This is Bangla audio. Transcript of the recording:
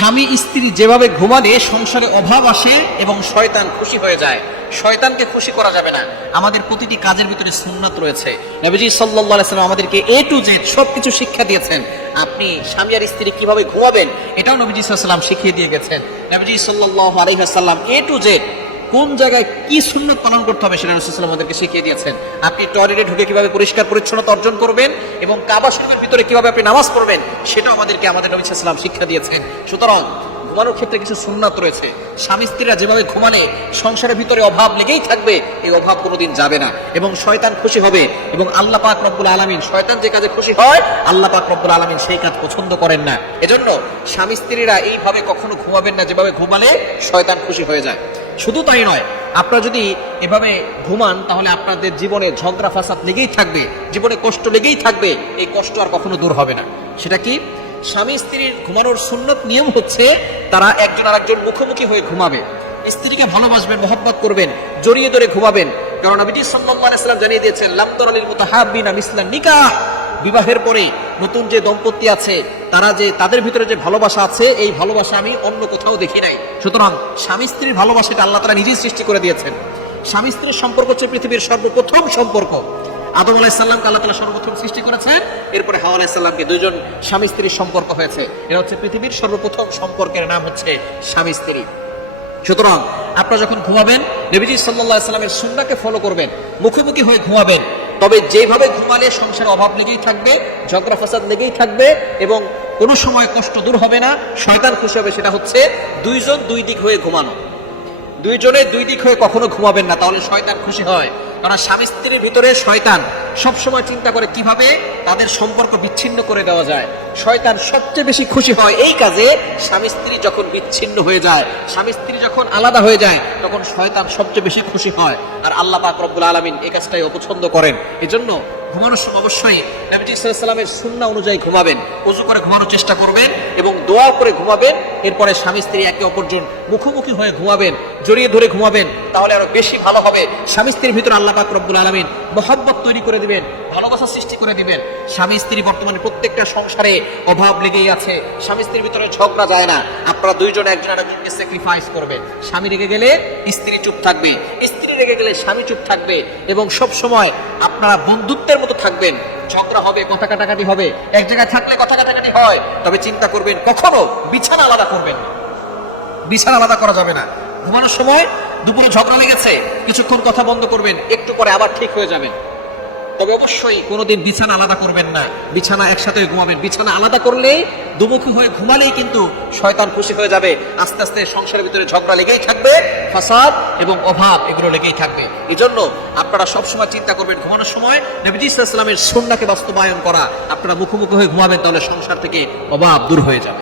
স্বামী স্ত্রী যেভাবে ঘুমালে সংসারে অভাব আসে এবং শয়তান খুশি হয়ে যায়, শয়তানকে খুশি করা যাবে না। আমাদের প্রতিটি কাজের ভিতরে সুন্নাত রয়েছে। নবীজি সাল্লাহ সাল্লাম আমাদেরকে এ টু জেড সবকিছু শিক্ষা দিয়েছেন। আপনি স্বামী আর স্ত্রী কীভাবে ঘুমাবেন, এটাও নবীজি সাল্লাম শিখিয়ে দিয়ে গেছেন। নবীজি সাল্লাহ আলাইহি এ টু জেড কোন জায়গায় কি সুন্নত পালন করতে হবে সেটা রসুল আমাদেরকে শিখিয়ে দিয়েছেন। আপনি টয়লেটে ঢুকে কীভাবে পরিষ্কার পরিচ্ছন্নতা অর্জন করবেন এবং কাবা শরীফের ভিতরে কীভাবে আপনি নামাজ পড়বেন, সেটাও আমাদেরকে আমাদের নবী সাল্লাম শিক্ষা দিয়েছেন। সুতরাং ঘুমানোর ক্ষেত্রে কিছু সুন্নাত রয়েছে। স্বামী স্ত্রীরা যেভাবে ঘুমানে, সংসারের ভিতরে অভাব লেগেই থাকবে, এই অভাব কোনোদিন যাবে না। এবং শয়তান খুশি হবে এবং আল্লাহ পাক রব্বুল আলামিন, শয়তান যে কাজে খুশি হয়, আল্লাহ পাক রব্বুল আলামিন সেই কাজ পছন্দ করেন না। এজন্য স্বামী স্ত্রীরা এইভাবে কখনো ঘুমাবেন না, যেভাবে ঘুমালে শয়তান খুশি হয়ে যায়। শুধু তাই নয়, আপনারা যদি এভাবে ঘুমান, তাহলে আপনাদের জীবনে ঝগড়া, ফাসাদ লেগেই থাকবে, জীবনে কষ্ট লেগেই থাকবে, এই কষ্ট আর কখনো দূর হবে না। সেটা কি? স্বামী স্ত্রীর ঘুমানোর সুন্নত নিয়ম হচ্ছে, তারা একজন আরেকজন মুখোমুখি হয়ে ঘুমাবে। স্ত্রীকে ভালোবাসবেন, মহব্বত করবেন, জড়িয়ে ধরে ঘুমাবেন। কারণ নবীজি সাল্লাল্লাহু আলাইহি জানিয়ে দিয়েছেন, লাম তারালিল মুতাহাব্বিনা মিসলান নিকাহ। বিবাহের পরে নতুন যে দম্পতি আছে, তারা যে তাদের ভিতরে যে ভালোবাসা আছে, এই ভালোবাসা আমি অন্য কোথাও দেখি নাই। সুতরাং স্বামী স্ত্রীর ভালোবাসাটা আল্লাহ তারা নিজেই সৃষ্টি করে দিয়েছেন। স্বামী স্ত্রীর সম্পর্ক হচ্ছে পৃথিবীর সর্বপ্রথম সম্পর্ক। আদম আলাইসাল্লামকে আল্লাহ তালা সর্বপ্রথম সৃষ্টি করেছেন এরপরে হাওয়া আলাইসাল্লামকে দুজন স্বামী স্ত্রীর সম্পর্ক হয়েছে। এটা হচ্ছে পৃথিবীর সর্বপ্রথম সম্পর্কের নাম হচ্ছে স্বামী স্ত্রী। সুতরাং আপনারা যখন ঘুমাবেন, নবীজি সাল্লাহ সাল্লামের সুন্নাকে ফলো করবেন, মুখোমুখি হয়ে ঘুমাবেন তবে যেভাবে ঘুমালে সংসার অভাব লেগেই থাকবে, ঝগড়া ফাসাদ লেগেই থাকবে এবং কোনো সময় কষ্ট দূর হবে না, শয়তান খুশি হবে সেটা হচ্ছে দুইজন দুই দিক হয়ে ঘুমানো। দুইজনে দুই দিক হয়ে কখনো ঘুমাবেন না, তাহলে শয়তান খুশি হয়। কারণ স্বামী স্ত্রীর ভিতরে শয়তান। সবসময় চিন্তা করে কীভাবে তাদের সম্পর্ক বিচ্ছিন্ন করে দেওয়া যায়। শয়তান সবচেয়ে বেশি খুশি হয় এই কাজে স্বামী স্ত্রী যখন বিচ্ছিন্ন হয়ে যায়, স্বামী স্ত্রী যখন আলাদা হয়ে যায়, তখন শয়তান সবচেয়ে বেশি খুশি হয়। আর আল্লাহ পাক রব্বুল আলমিন এই কাজটাই অপছন্দ করেন। এজন্য ঘুমানোর সময় অবশ্যই নবীজি সাল্লামের সুন্না অনুযায়ী ঘুমাবেন। উজু করে ঘুমানোর চেষ্টা করবেন এবং দোয়া করে ঘুমাবেন। এরপরে স্বামী স্ত্রী একে অপরজন মুখোমুখি হয়ে ঘুমাবেন, জড়িয়ে ধরে ঘুমাবেন। তাহলে আরও বেশি ভালো হবে। স্বামী স্ত্রীর ভিতরে আল্লাহ পাক রব্বুল আলমিন মহব্বত তৈরি করে দিবেন, ভালোবাসা সৃষ্টি করে দিবেন। স্বামী, স্ত্রী বর্তমানে প্রত্যেকটা সংসারে অভাব লেগেই আছে। স্বামী, স্ত্রীর ভিতরে ঝগড়া যায় না। আপনারা দুইজন, একজন আরেকজনকে স্যাক্রিফাইস করবেন। স্বামী রেগে গেলে স্ত্রী চুপ থাকবে। স্ত্রী রেগে গেলে স্বামী চুপ থাকবে। এবং সব সময় আপনারা বন্ধুত্বের মতো থাকবেন। ঝগড়া হবে, কথা কাটাকাটি হবে। এক জায়গায় থাকলে কথা কাটাকাটি হয়। তবে চিন্তা করবেন, কখনো বিছানা আলাদা করবেন বিছানা আলাদা করা যাবে না। ঘুমানোর সময় দুপুরে ঝগড়া লেগেছে। কিছুক্ষণ কথা বন্ধ করবেন। একটু পরে আবার ঠিক হয়ে যাবেন তবে অবশ্যই কোনোদিন বিছানা আলাদা করবেন না। বিছানা একসাথে ঘুমাবেন। বিছানা আলাদা করলেই দুমুখী হয়ে ঘুমালেই কিন্তু শয়তান খুশি হয়ে যাবে। আস্তে আস্তে সংসারের ভিতরে ঝগড়া লেগেই থাকবে, ফাসাদ এবং অভাব এগুলো লেগেই থাকবে। এই জন্য আপনারা সবসময় চিন্তা করবেন ঘুমানোর সময়। নবীজি ইসলামের বাস্তবায়ন করা। আপনারা মুখোমুখি হয়ে ঘুমাবেন, তাহলে সংসার থেকে অভাব দূর হয়ে যাবে।